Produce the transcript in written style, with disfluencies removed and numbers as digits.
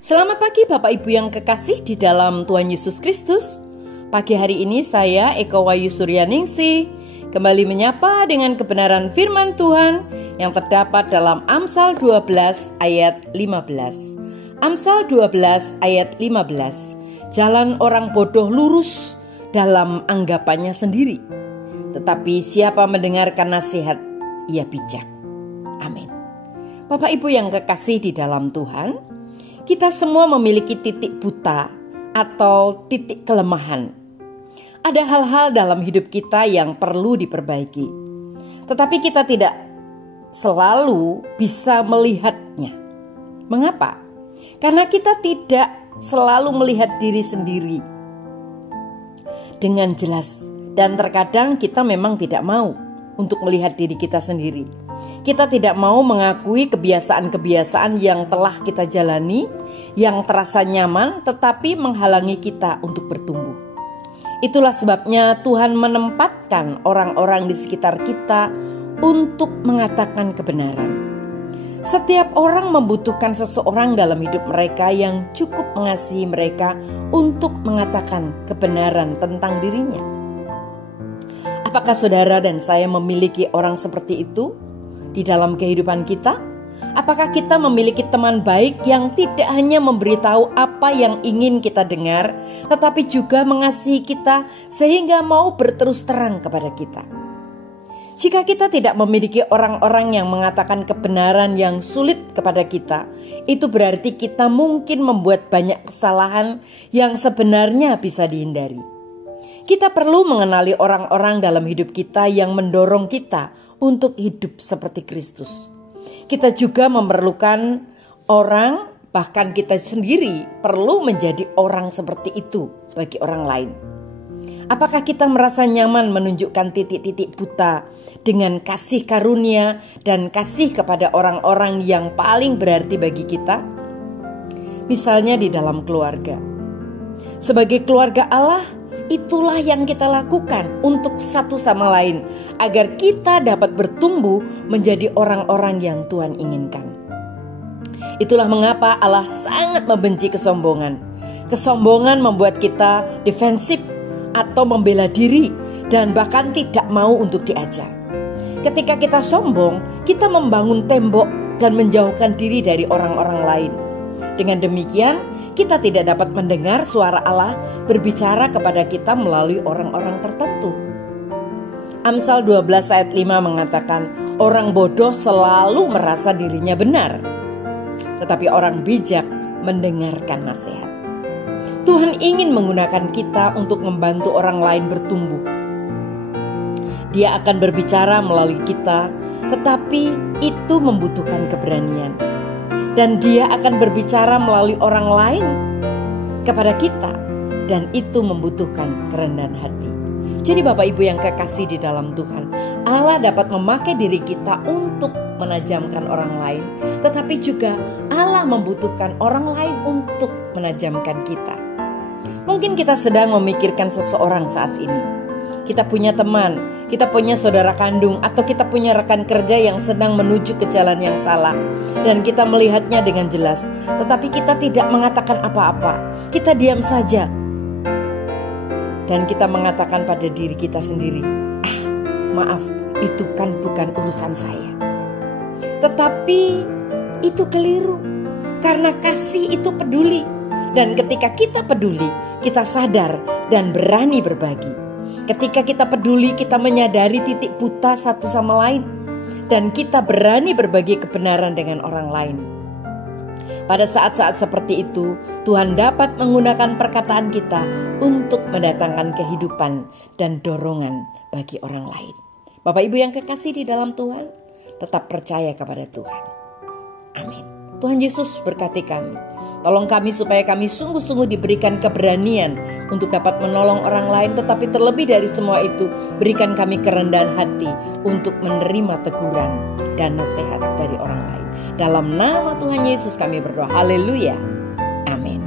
Selamat pagi Bapak Ibu yang kekasih di dalam Tuhan Yesus Kristus. Pagi hari ini saya Eko Wayu Suryaningsih kembali menyapa dengan kebenaran firman Tuhan yang terdapat dalam Amsal 12 ayat 15. Amsal 12 ayat 15. Jalan orang bodoh lurus dalam anggapannya sendiri, tetapi siapa mendengarkan nasihat ia bijak. Amin. Bapak Ibu yang kekasih di dalam Tuhan, kita semua memiliki titik buta atau titik kelemahan. Ada hal-hal dalam hidup kita yang perlu diperbaiki, tetapi kita tidak selalu bisa melihatnya. Mengapa? Karena kita tidak selalu melihat diri sendiri dengan jelas, dan terkadang kita memang tidak mau untuk melihat diri kita sendiri. Kita tidak mau mengakui kebiasaan-kebiasaan yang telah kita jalani, yang terasa nyaman tetapi menghalangi kita untuk bertumbuh. Itulah sebabnya Tuhan menempatkan orang-orang di sekitar kita untuk mengatakan kebenaran. Setiap orang membutuhkan seseorang dalam hidup mereka yang cukup mengasihi mereka untuk mengatakan kebenaran tentang dirinya. Apakah saudara dan saya memiliki orang seperti itu di dalam kehidupan kita? Apakah kita memiliki teman baik yang tidak hanya memberitahu apa yang ingin kita dengar, tetapi juga mengasihi kita sehingga mau berterus terang kepada kita? Jika kita tidak memiliki orang-orang yang mengatakan kebenaran yang sulit kepada kita, itu berarti kita mungkin membuat banyak kesalahan yang sebenarnya bisa dihindari. Kita perlu mengenali orang-orang dalam hidup kita yang mendorong kita untuk hidup seperti Kristus. Kita juga memerlukan orang, bahkan kita sendiri perlu menjadi orang seperti itu bagi orang lain. Apakah kita merasa nyaman menunjukkan titik-titik buta dengan kasih karunia dan kasih kepada orang-orang yang paling berarti bagi kita? Misalnya di dalam keluarga. Sebagai keluarga Allah, itulah yang kita lakukan untuk satu sama lain agar kita dapat bertumbuh menjadi orang-orang yang Tuhan inginkan. Itulah mengapa Allah sangat membenci kesombongan. Kesombongan membuat kita defensif atau membela diri dan bahkan tidak mau untuk diajar. Ketika kita sombong, kita membangun tembok dan menjauhkan diri dari orang-orang lain. Dengan demikian, kita tidak dapat mendengar suara Allah berbicara kepada kita melalui orang-orang tertentu. Amsal 12 ayat 5 mengatakan, orang bodoh selalu merasa dirinya benar, tetapi orang bijak mendengarkan nasihat. Tuhan ingin menggunakan kita untuk membantu orang lain bertumbuh. Dia akan berbicara melalui kita, tetapi itu membutuhkan keberanian. Dan dia akan berbicara melalui orang lain kepada kita, dan itu membutuhkan kerendahan hati. Jadi Bapak Ibu yang kekasih di dalam Tuhan, Allah dapat memakai diri kita untuk menajamkan orang lain, tetapi juga Allah membutuhkan orang lain untuk menajamkan kita. Mungkin kita sedang memikirkan seseorang saat ini. Kita punya teman, kita punya saudara kandung, atau kita punya rekan kerja yang sedang menuju ke jalan yang salah, dan kita melihatnya dengan jelas, tetapi kita tidak mengatakan apa-apa. Kita diam saja, dan kita mengatakan pada diri kita sendiri, maaf, itu kan bukan urusan saya. Tetapi itu keliru, karena kasih itu peduli. Dan ketika kita peduli, kita sadar dan berani berbagi. Ketika kita peduli, kita menyadari titik buta satu sama lain, dan kita berani berbagi kebenaran dengan orang lain. Pada saat-saat seperti itu, Tuhan dapat menggunakan perkataan kita untuk mendatangkan kehidupan dan dorongan bagi orang lain. Bapak Ibu yang kekasih di dalam Tuhan, tetap percaya kepada Tuhan. Amin. Tuhan Yesus berkati kami. Tolong kami supaya kami sungguh-sungguh diberikan keberanian untuk dapat menolong orang lain, tetapi terlebih dari semua itu, berikan kami kerendahan hati untuk menerima teguran dan nasihat dari orang lain. Dalam nama Tuhan Yesus kami berdoa. Haleluya. Amin.